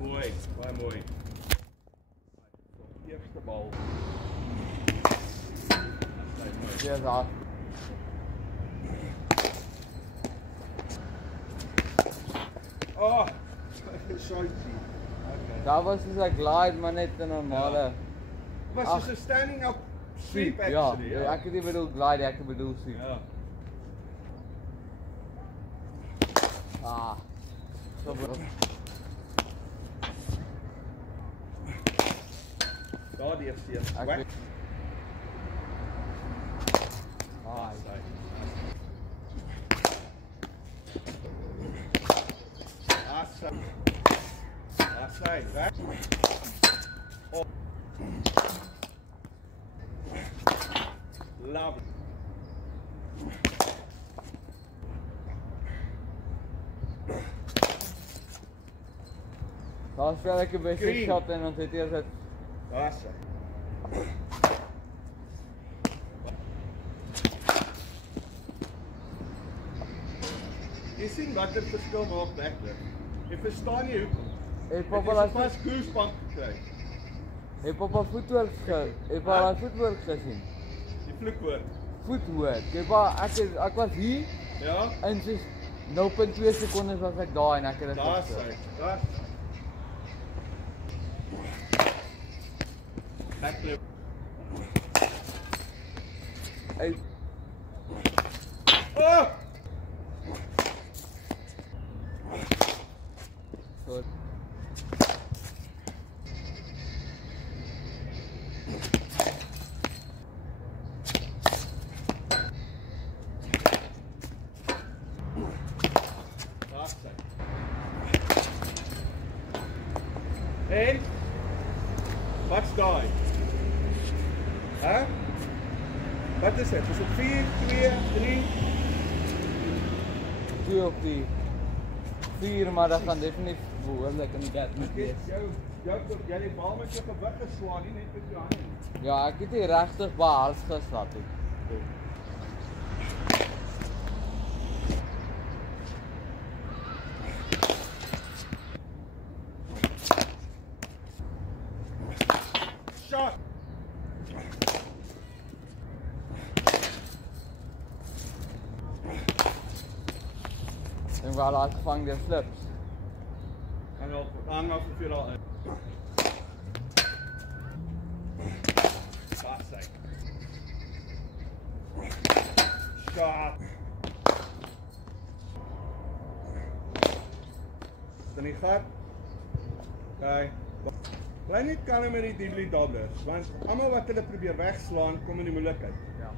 Mooi, baie mooi. Eerste bal. Ja, daar. Oh, soetjie. Okay. Daar was dus 'n glide, maar net 'n normale. Ja. Was soos 'n standing up sweep Ja, actually. Ja. ek het nie bedoel glide, ek het bedoel sweep. Ja. Ah. So goed. Daar die eerste een. Ek Whack. weet- Ah, Awesome. Outside, back. Oh. Love it. daar speel ek 'n beste Green. shot en ons het eers dit. Awesome. Jy sien wat dit verskil maak backlift. Jy verstaan nie hoekom. Het Jy Papa het laat pas goosebump gekry. het Papa voetwerk gesien. Het Papa laat voetwerk gesien. Die vloekwoord. Voetwerk. Ek was hier Ja? in soos 0.2 sekondes was ek daar en ek het dit Daar's gespeel. hy. Daar. Backlift. Hey, Oh! so. Daar's hy. En wat's daai? Hæ? Wat is dit? Is dit 4, 2, 3? 2 of 4. 4, maar dat gaan definitief behoorlik in die gap moet Ek wees. het jy die bal met jou gewig geslaan, nie net met jou hande nie. Ja, ek het nie regtig baie hard geslaan nie. Shot. En wel hard gevang deur flips. Hang af vir al in. Daar's hy. Shot. Dan die gat. Okay. Bly net kalm met die diddly dobbers, want almal wat hulle probeer wegslaan, kom in die moeilikheid. Ja.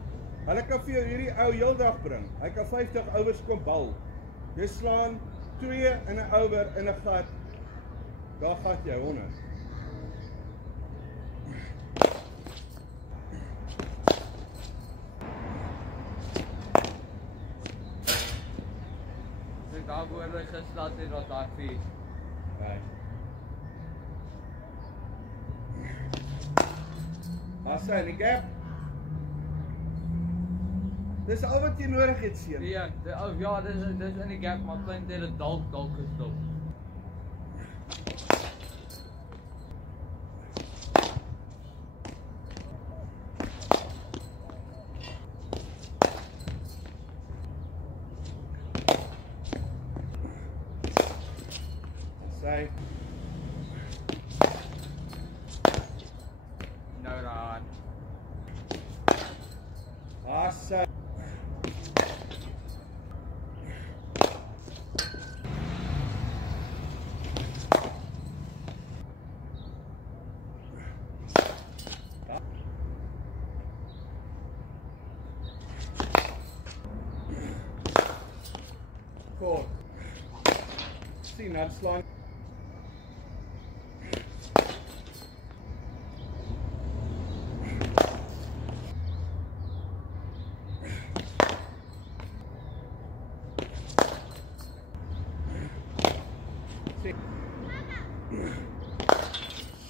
Hulle kan vir jou hierdie ou heeldag bring. Hy kan 50 overs kom bal. Jy slaan 2 in 'n over in 'n gat. Daar gat jy 100. Ek daar behoorlik geslaan het wat daar 4. Okay. As hy in die gap. Dis al wat jy nodig het, seun. Ja, ja, dis in die gap, maar klein het dit dalk gestop. Sy. Nou dan. As hy. Kort. Sien, dat slaan.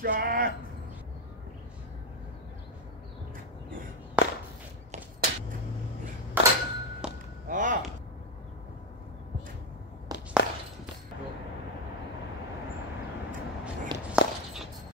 Shot.